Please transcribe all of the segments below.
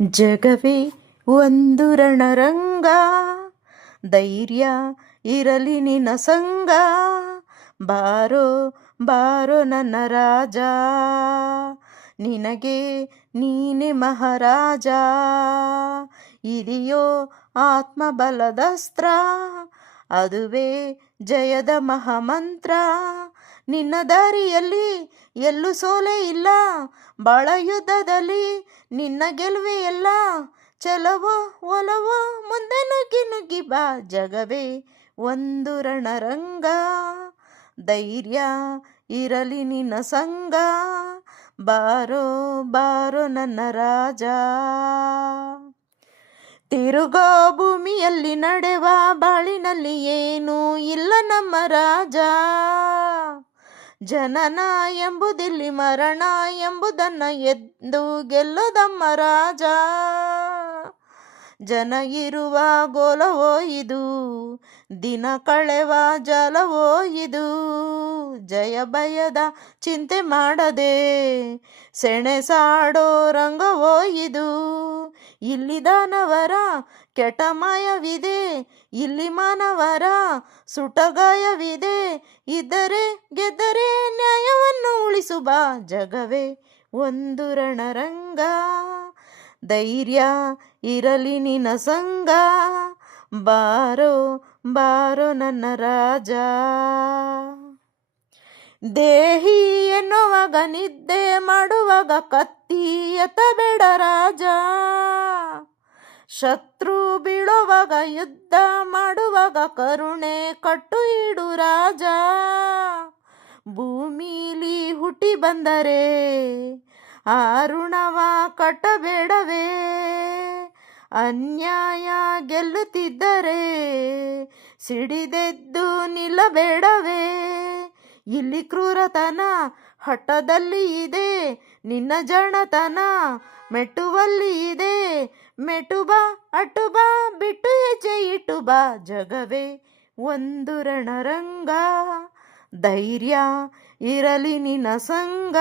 ಜಗವೇ ಒಂದು ರಣರಂಗ, ಧೈರ್ಯ ಇರಲಿ ನಿನ್ನ ಸಂಗ. ಬಾರೋ ಬಾರೋ ನನ್ನ ರಾಜ, ನಿನಗೆ ನೀನೆ ಮಹಾರಾಜ. ಇದೆಯೋ ಆತ್ಮಬಲದಸ್ತ್ರ, ಅದುವೇ ಜಯದ ಮಹಾಮಂತ್ರ. ನಿನ್ನ ದಾರಿಯಲ್ಲಿ ಎಲ್ಲೂ ಸೋಲೆ ಇಲ್ಲ, ಬಾಳ ಯುದ್ಧದಲ್ಲಿ ನಿನ್ನ ಗೆಲುವೆ ಎಲ್ಲ. ಚಲವೋ ಒಲವೋ ಮುಂದೆ ನುಗ್ಗಿ ನುಗ್ಗಿ ಬಾ, ಜಗವೇ ಒಂದು ರಣರಂಗ, ಧೈರ್ಯ ಇರಲಿ ನಿನ್ನ ಸಂಗ. ಬಾರೋ ಬಾರೋ ನನ್ನ ರಾಜ. ತಿರುಗೋ ಭೂಮಿಯಲ್ಲಿ ನಡೆವ ಬಾಳಿನಲ್ಲಿ ಏನೂ ಇಲ್ಲ ನಮ್ಮ ರಾಜ. ಜನನ ಎಂಬುದಿಲ್ಲಿ ಮರಣ ಎಂಬುದನ್ನ ಎದ್ದು ಗೆಲ್ಲದಮ್ಮ ರಾಜ. ಜನ ಇರುವ ಗೋಲವೋ ಇದು, ದಿನ ಕಳೆವ ಜಾಲವೋ ಇದು. ಜಯ ಭಯದ ಚಿಂತೆ ಮಾಡದೆ ಸೆಣಸಾಡೋ ರಂಗವೋ ಇದು. ಇಲ್ಲಿ ದಾನವರ ಕೆಟ್ಟ ಮಾಯವಿದೆ, ಇಲ್ಲಿ ಮಾನವರ ಸುಟಗಾಯವಿದೆ. ಇದ್ದರೆ ಗೆದ್ದರೆ ನ್ಯಾಯವನ್ನು ಉಳಿಸು ಬಾ, ಜಗವೇ ಒಂದು ರಣರಂಗ, ಧೈರ್ಯ ಇರಲಿ ನಿನ್ನ ಸಂಗ. ಬಾರೋ ಬಾರೋ ನನ್ನ ರಾಜ. ದೇಹಿ ಎನ್ನುವಾಗ ನಿದ್ದೆ ಮಾಡುವಾಗ ಕತ್ತಿ ಎತ್ತಬೇಡ ರಾಜ. ಶತ್ರು ಬೀಳುವಾಗ ಯುದ್ಧ ಮಾಡುವಾಗ ಕರುಣೆ ಕಟ್ಟು ಇಡು ರಾಜ. ಭೂಮಿಲಿ ಹುಟ್ಟಿ ಬಂದರೆ ಆ ಋಣವ ಕಟ್ಟಬೇಡವೇ. ಅನ್ಯಾಯ ಗೆಲ್ಲುತ್ತಿದ್ದರೆ ಸಿಡಿದೆದ್ದು ನಿಲ್ಲಬೇಡವೇ. ಇಲ್ಲಿ ಕ್ರೂರತನ ಹಠದಲ್ಲಿ ಇದೆ, ನಿನ್ನ ಜಾಣತನ ಮೆಟ್ಟುವಲ್ಲಿ ಇದೆ. ಮೆಟ್ಟು ಬಾ ಅಟ್ಟು ಬಾ, ಬಿಟ್ಟು ಹೆಜ್ಜೆ ಇಟ್ಟು ಬಾ, ಜಗವೇ ಒಂದು ರಣರಂಗ, ಧೈರ್ಯ ಇರಲಿ ನಿನ್ನ ಸಂಗ.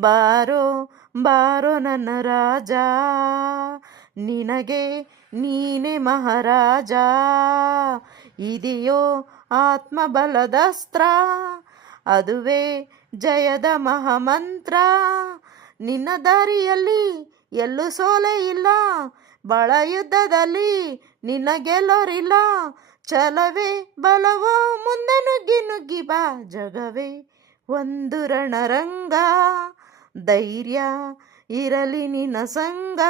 ಬಾರೋ ಬಾರೋ ನನ್ನ ರಾಜ, ನಿನಗೆ ನೀನೆ ಮಹಾರಾಜ. ಇದೆಯೋ ಆತ್ಮಬಲದಸ್ತ್ರ, ಅದುವೇ ಜಯದ ಮಹಾಮಂತ್ರ. ನಿನ್ನ ದಾರಿಯಲ್ಲಿ ಎಲ್ಲೂ ಸೋಲೆ ಇಲ್ಲ, ಬಾಳ ಯುದ್ಧದಲ್ಲಿ ನಿನ್ನ ಗೆಲ್ಲೋರಿಲ್ಲ. ಛಲವೇ ಬಲವೋ ಮುಂದೆ ನುಗ್ಗಿ ನುಗ್ಗಿ ಬಾ, ಜಗವೇ ಒಂದು ರಣರಂಗ, ಧೈರ್ಯ ಇರಲಿ ನಿನ್ನ ಸಂಗ.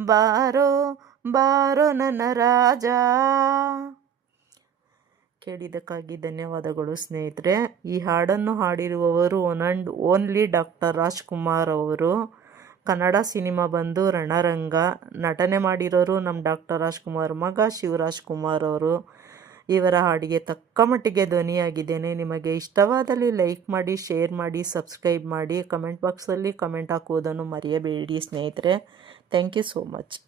ಬಾರೋ ಬಾರೋ ನನ್ನ ರಾಜ. ಕೇಳಿದ್ದಕ್ಕಾಗಿ ಧನ್ಯವಾದಗಳು ಸ್ನೇಹಿತರೆ. ಈ ಹಾಡನ್ನು ಹಾಡಿರುವವರು one and only doctor Rajkumar ಅವರು. ಕನ್ನಡ ಸಿನಿಮಾ ಬಂದು ರಣರಂಗ. ನಟನೆ ಮಾಡಿರೋರು ನಮ್ಮ ಡಾಕ್ಟರ್ ರಾಜ್ಕುಮಾರ್ ಮಗ ಶಿವರಾಜ್ ಕುಮಾರ್ ಅವರು. ಇವರ ಹಾಡಿಗೆ ತಕ್ಕ ಮಟ್ಟಿಗೆ ಧ್ವನಿಯಾಗಿದ್ದೇನೆ. ನಿಮಗೆ ಇಷ್ಟವಾದಲ್ಲಿ ಲೈಕ್ ಮಾಡಿ, ಶೇರ್ ಮಾಡಿ, ಸಬ್ಸ್ಕ್ರೈಬ್ ಮಾಡಿ. ಕಮೆಂಟ್ ಬಾಕ್ಸಲ್ಲಿ ಕಮೆಂಟ್ ಹಾಕುವುದನ್ನು ಮರೆಯಬೇಡಿ ಸ್ನೇಹಿತರೆ. Thank you so much.